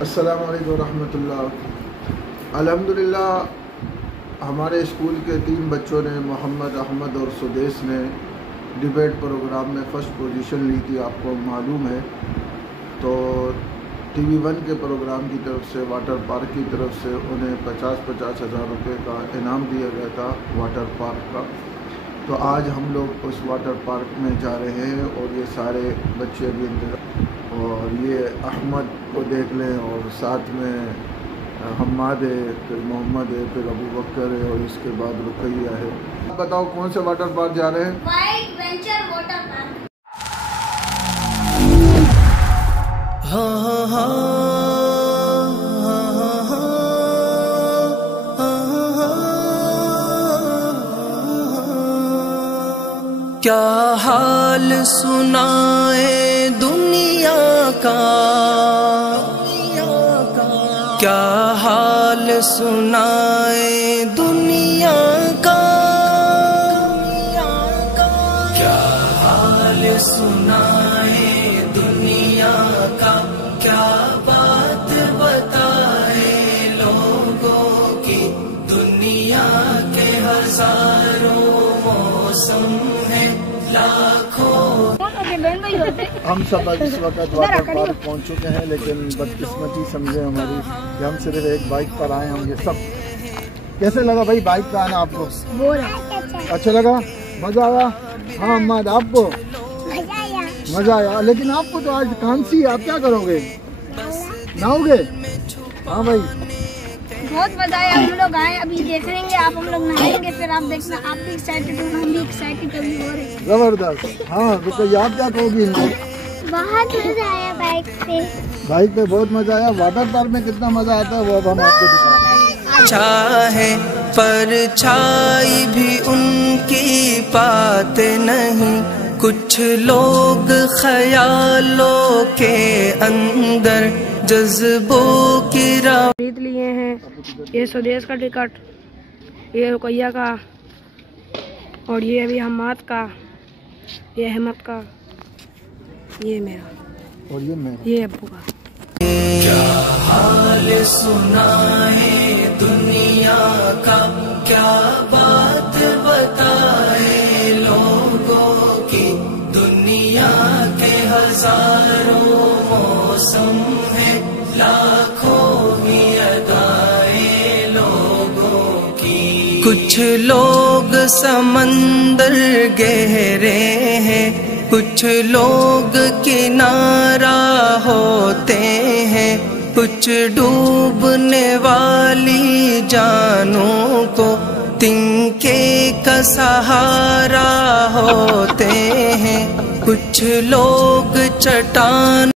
السلام علیکم ورحمۃ اللہ۔ الحمدللہ ہمارے اسکول کے 3 بچوں نے، محمد، احمد اور سدیس نے ڈیبیٹ پروگرام میں فرسٹ پوزیشن لی تھی، آپ کو معلوم ہے۔ تو ٹی وی 1 کے پروگرام کی طرف سے، واٹر پارک کی طرف سے انہیں 50,000 روپے کا انعام دیا گیا تھا واٹر پارک کا۔ تو آج ہم لوگ اس واٹر پارک میں جا رہے ہیں اور یہ سارے بچے بھی اور یہ احمد کو دیکھ لیں، اور ساتھ میں حماد ہے، پھر محمد ہے، پھر ابو بکر ہے، اور اس کے بعد رقیہ ہے۔ آپ بتاؤ کون سے واٹر پارک جا رہے ہیں؟ White venture water park. کیا حال سنائے دنیا کا، کیا حال سنائے دنیا کا، کیا حال سنائے دنیا کا، کیا بات بتائے لوگوں کی، دنیا کے ہزاروں موسم ہیں، لاکھوں۔ ہم سب اس وقت واٹر پارک پہنچ چکے ہیں، لیکن بدقسمتی سمجھے ہماری کہ ہم صرف ایک بائک پر آئے ہم یہ سب۔ کیسے لگا بھائی بائک پہ آنا آپ کو؟ اچھا لگا؟ مزہ آیا؟ ہاں احمد، آپ کو مزہ آیا؟ لیکن آپ کو تو آج کھانسی ہے، آپ کیا کرو گے؟ نہاؤ گے؟ ہاں بھائی بہت مزہ آیا، ہم لوگ آئے، ابھی دیکھ لیں گے، آپ ہم لوگ نہائیں گے، پھر آپ دیکھنا، آپ بھی ایکسائٹیڈ ہونا، ہم بھی ایکسائٹیڈ ہو رہے ہیں۔ زبردست۔ ہاں رقیہ آپ کیا کہو گی؟ بہت مزہ آیا بائک پہ۔ بائک پہ بہت مزہ آیا۔ واٹر پارک میں کتنا مزہ آتا ہے وہ اب ہم آپ کو دکھائیں گے۔ چاہے پرچھائی بھی ان کی پاتے نہیں، کچھ لوگ خیالوں کے اندر جذبوں کی راہ خرید لیے ہیں۔ یہ سدیس کا ٹکٹ، یہ رقیہ کا، اور یہ ابھی حماد کا، یہ احمد کا، یہ میرا، اور یہ میں یہ ابو کا۔ کیا حال سنائے دنیا کا، کیا بات بتائے لوگوں کی، دنیا کے ہزاروں موسم ہیں، لاکھوں ہی ادائیں لوگوں کی۔ کچھ لوگ سمندر گہرے ہیں، کچھ لوگ کنارہ ہوتے ہیں، کچھ ڈوبنے والی جانوں کو تنکے کا سہارا ہوتے ہیں، کچھ لوگ چٹان